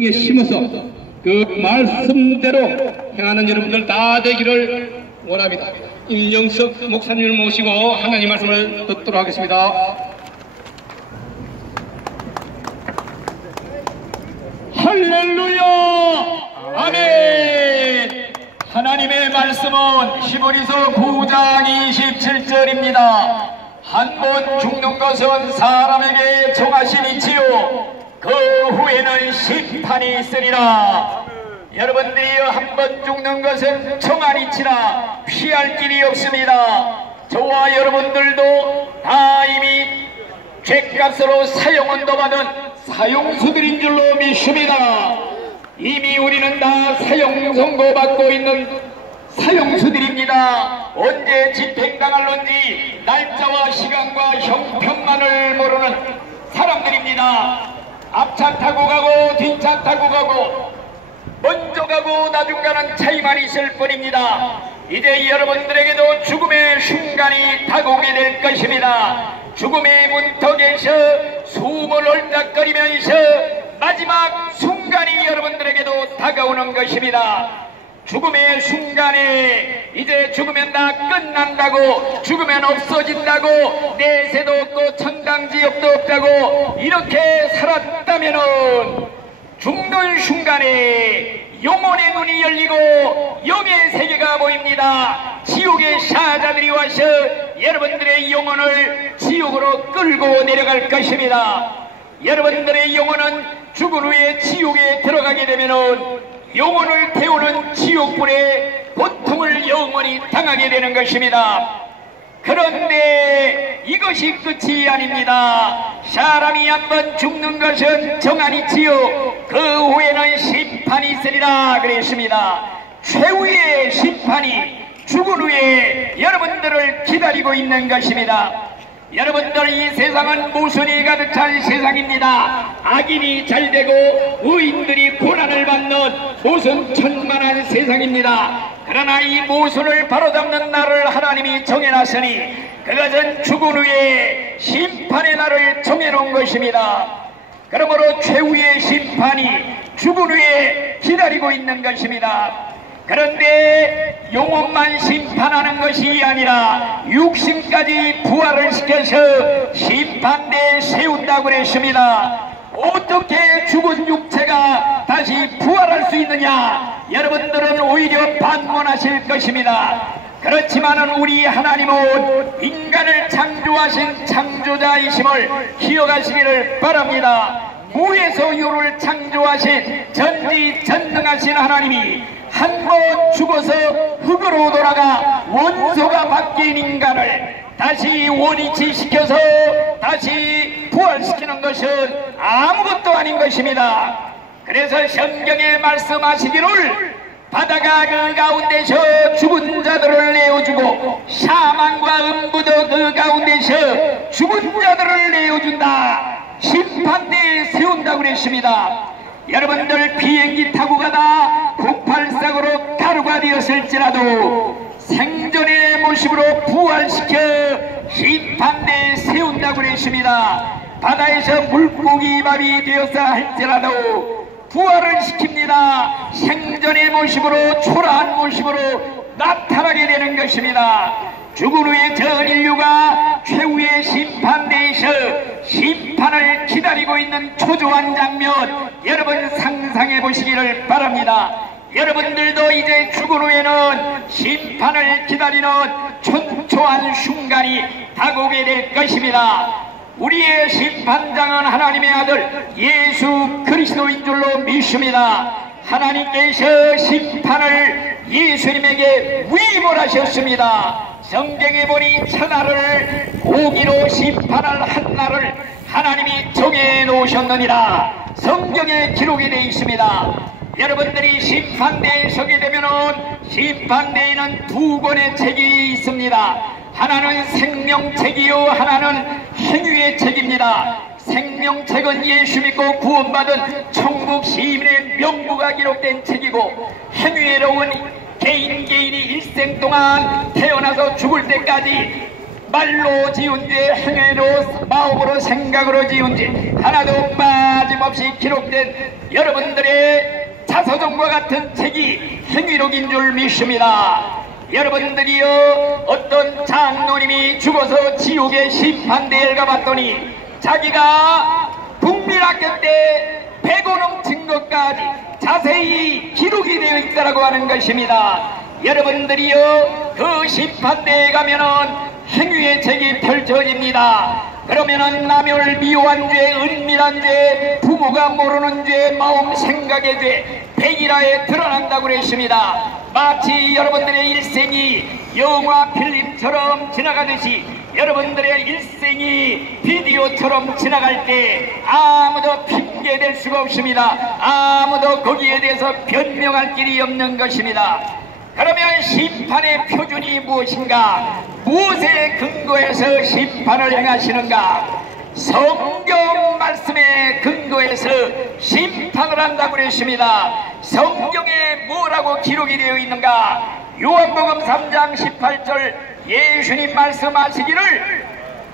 에 심어서 그 말씀대로 행하는 여러분들 다 되기를 원합니다. 임영석 목사님을 모시고 하나님 말씀을 듣도록 하겠습니다. 할렐루야! 아멘! 하나님의 말씀은 히브리서 9장 27절입니다. 한 번 죽는 것은 사람에게 정하신 이치요 그 후에는 심판이 있으리라. 여러분들이 한 번 죽는 것은 정한 이치라 피할 길이 없습니다. 저와 여러분들도 다 이미 죄값으로 사형언도 받은 사형수들인 줄로 믿습니다. 이미 우리는 다 사형 선고받고 있는 사형수들입니다. 언제 집행당할런지 날짜와 시간과 형편만을 모르는 사람들입니다. 앞차 타고 가고 뒷차 타고 가고 먼저 가고 나중 가는 차이만 있을 뿐입니다. 이제 여러분들에게도 죽음의 순간이 다가오게 될 것입니다. 죽음의 문턱에서 숨을 헐떡거리면서 마지막 순간이 여러분들에게도 다가오는 것입니다. 죽음의 순간에 이제 죽으면 다 끝난다고, 죽으면 없어진다고, 내세도 없고 천당지옥도 없다고 이렇게 살았다면은 죽는 순간에 영혼의 눈이 열리고 영의 세계가 보입니다. 지옥의 사자들이 와서 여러분들의 영혼을 지옥으로 끌고 내려갈 것입니다. 여러분들의 영혼은 죽은 후에 지옥에 들어가게 되면은 영혼을 태우는 지옥불의 고통을 영원히 당하게 되는 것입니다. 그런데 이것이 끝이 아닙니다. 사람이 한번 죽는 것은 정한 이치요 그 후에는 심판이 있으리라 그랬습니다. 최후의 심판이 죽은 후에 여러분들을 기다리고 있는 것입니다. 여러분들, 이 세상은 모순이 가득 찬 세상입니다. 악인이 잘되고 의인들이 고난을 받는 모순 천만한 세상입니다. 그러나 이 모순을 바로잡는 날을 하나님이 정해놨으니 그것은 죽은 후에 심판의 날을 정해놓은 것입니다. 그러므로 최후의 심판이 죽은 후에 기다리고 있는 것입니다. 그런데 영혼만 심판하는 것이 아니라 육신까지 부활을 시켜서 심판대에 세운다고 그랬습니다. 어떻게 죽은 육체가 다시 부활할 수 있느냐? 여러분들은 오히려 반문하실 것입니다. 그렇지만은 우리 하나님은 인간을 창조하신 창조자이심을 기억하시기를 바랍니다. 무에서 유를 창조하신 전지전능하신 하나님이 한 번 죽어서 흙으로 돌아가 원소가 바뀐 인간을 다시 원위치시켜서 다시 부활시키는 것은 아무것도 아닌 것입니다. 그래서 성경에 말씀하시기를 바다가 그 가운데서 죽은 자들을 내어주고 사망과 음부도 그 가운데서 죽은 자들을 내어준다. 심판대에 세운다고 그랬습니다. 여러분들, 비행기 타고 가다 폭발사고로 가루가 되었을지라도 생전의 모습으로 부활시켜 심판대에 세운다고 그랬습니다. 바다에서 물고기 밥이 되었다 할지라도 부활을 시킵니다. 생전의 모습으로, 초라한 모습으로 나타나게 되는 것입니다. 죽은 후에 전 인류가 최후의 심판대에서 심판을 기다리고 있는 초조한 장면, 여러분 상상해 보시기를 바랍니다. 여러분들도 이제 죽은 후에는 심판을 기다리는 촌초한 순간이 다가오게 될 것입니다. 우리의 심판장은 하나님의 아들 예수 그리스도인 줄로 믿습니다. 하나님께서 심판을 예수님에게 위임을 하셨습니다. 성경에 보니 천하를 공의로 심판할 한 날을 하나님이 정해 놓으셨느니라 성경에 기록이 되어 있습니다. 여러분들이 심판대에 서게 되면은 심판대에는 두 권의 책이 있습니다. 하나는 생명책이요 하나는 행위의 책입니다. 생명책은 예수 믿고 구원받은 천국 시민의 명부가 기록된 책이고, 행위로운 개인이 일생 동안 태어나서 죽을 때까지 말로 지은 죄, 행위로, 마음으로, 생각으로 지은 죄 하나도 빠져 빠짐없이 기록된 여러분들의 자서전과 같은 책이 행위록인 줄 믿습니다. 여러분들이요, 어떤 장로님이 죽어서 지옥의 심판대에 가봤더니 자기가 북민학교 때 배고 넘친 것까지 자세히 기록이 되어 있다고 하는 것입니다. 여러분들이요, 그 심판대에 가면은 행위의 책이 펼쳐집니다. 그러면은 남을 미워한 죄, 은밀한 죄, 부모가 모르는 죄, 마음 생각의 죄, 백일하에 드러난다고 그랬습니다. 마치 여러분들의 일생이 영화 필름처럼 지나가듯이 여러분들의 일생이 비디오처럼 지나갈 때 아무도 핑계댈 수가 없습니다. 아무도 거기에 대해서 변명할 길이 없는 것입니다. 그러면 심판의 표준이 무엇인가? 무엇에 근거해서 심판을 행하시는가? 성경 말씀에 근거해서 심판을 한다고 그랬습니다. 성경에 뭐라고 기록이 되어 있는가? 요한복음 3장 18절 예수님 말씀하시기를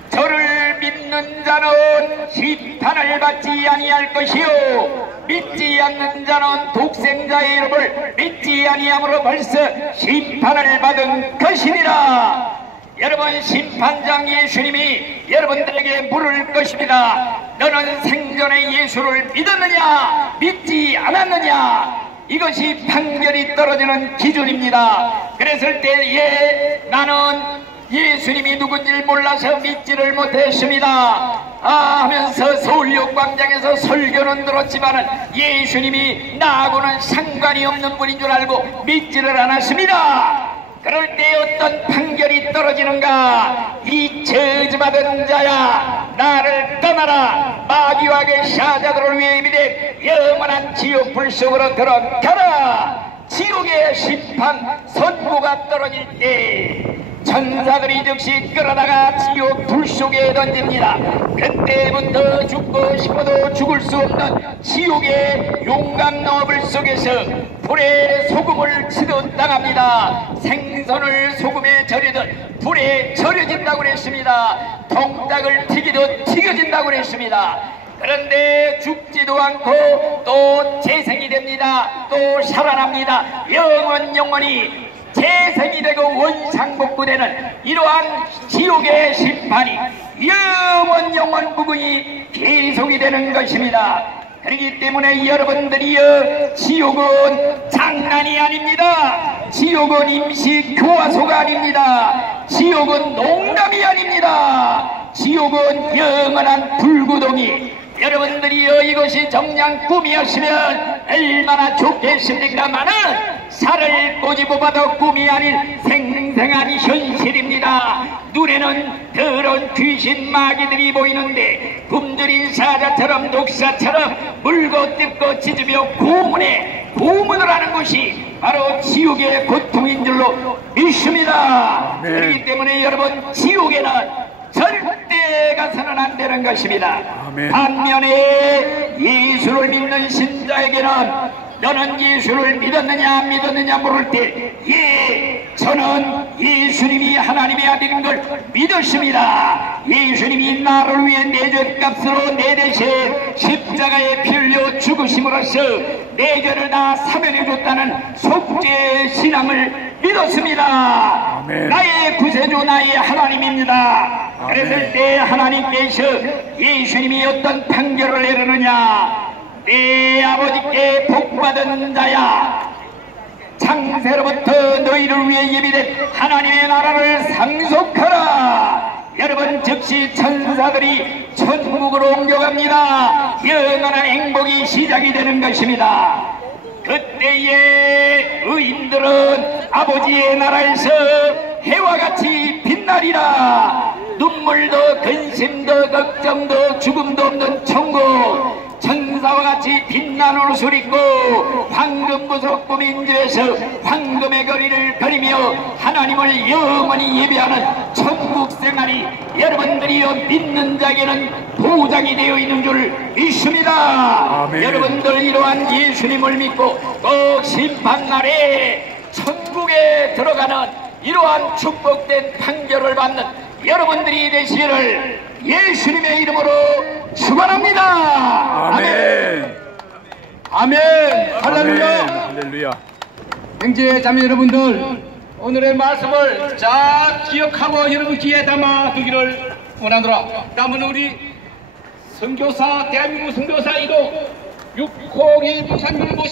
저를 믿는 자는 심판을 받지 아니할 것이요 믿지 않는 자는 독생자의 이름을 믿지 아니함으로 벌써 심판을 받은 것이니라. 여러분, 심판장 예수님이 여러분들에게 물을 것입니다. 너는 생전에 예수를 믿었느냐 믿지 않았느냐? 이것이 판결이 떨어지는 기준입니다. 그랬을 때에 나는 예수님이 누군지를 몰라서 믿지를 못했습니다. 하면서 서울역 광장에서 설교는 들었지만 예수님이 나하고는 상관이 없는 분인 줄 알고 믿지를 않았습니다. 그럴 때 어떤 판결이 떨어지는가? 이 저주받은 자야, 나를 떠나라. 마귀와 그 사자들을 위해 예비된 영원한 지옥 불 속으로 들어가라. 지옥의 심판 선고가 떨어질 때 천사들이 즉시 끌어다가 지옥 불 속에 던집니다. 그때부터 죽고 싶어도 죽을 수 없는 지옥의 용광로불 속에서 불에 소금을 치듯 당합니다. 생선을 소금에 절이듯 불에 절여진다고 그랬습니다. 통닭을 튀기듯 튀겨진다고 그랬습니다. 그런데 죽지도 않고 또 재생이 됩니다. 또 살아납니다. 영원히 재생이 되고 원상복구되는 이러한 지옥의 심판이 영원 무궁히 계속이 되는 것입니다. 그렇기 때문에 여러분들이요, 지옥은 장난이 아닙니다. 지옥은 임시 교화소가 아닙니다. 지옥은 농담이 아닙니다. 지옥은 영원한 불구덩이. 여러분들이요, 이것이 정녕 꿈이었으면 얼마나 좋겠습니까마는 살을 꼬집어봐도 꿈이 아닌 생생한 현실입니다. 눈에는 그런 귀신 마귀들이 보이는데 굶주린 사자처럼 독사처럼 물고 뜯고 찢으며 고문을 하는 것이 바로 지옥의 고통인 줄로 믿습니다. 네. 그렇기 때문에 여러분, 지옥에는 절대 가서는 안 되는 것입니다. 아멘. 반면에 예수를 믿는 신자에게는 너는 예수를 믿었느냐 안 믿었느냐 물을 때 저는 예수님이 하나님의 아들인 걸 믿었습니다. 예수님이 나를 위해 내 죄값으로 내 대신 십자가에 피 흘려 죽으심으로써 내 죄를 다 사면해 줬다는 속죄 신앙을 믿었습니다. 아멘. 나의 구세주, 나의 하나님입니다. 아멘. 그랬을 때 하나님께서 예수님이 어떤 판결을 내리느냐? 내 아버지께 복받은 자야, 창세로부터 너희를 위해 예비된 하나님의 나라를 상속하라. 여러분, 즉시 천사들이 천국으로 옮겨갑니다. 영원한 행복이 시작이 되는 것입니다. 그때에 의인들은 아버지의 나라에서 해와 같이 빛나리라. 눈물도 근심도 걱정도 죽음도 없는 천국, 천사와 같이 빛나는 옷을 입고 황금보석 꾸민주에서 황금의 거리를 거리며 하나님을 영원히 예배하는 천국 생활이 여러분들이여 믿는 자에게는 보장이 되어 있는 줄 믿습니다. 아멘. 여러분들 이러한 예수님을 믿고 꼭 심판날에 천국에 들어가는 이러한 축복된 판결을 받는 여러분들이 되시기를 예수님의 이름으로 축원합니다. 아멘. 아멘. 할렐루야. 할렐루야. 형제 자매 여러분들, 오늘의 말씀을 잘 기억하고 여러분 귀에 담아 두기를 원하노라. 다음은 우리 선교사, 대한민국 선교사 1호 육홍일 목사님을 모시고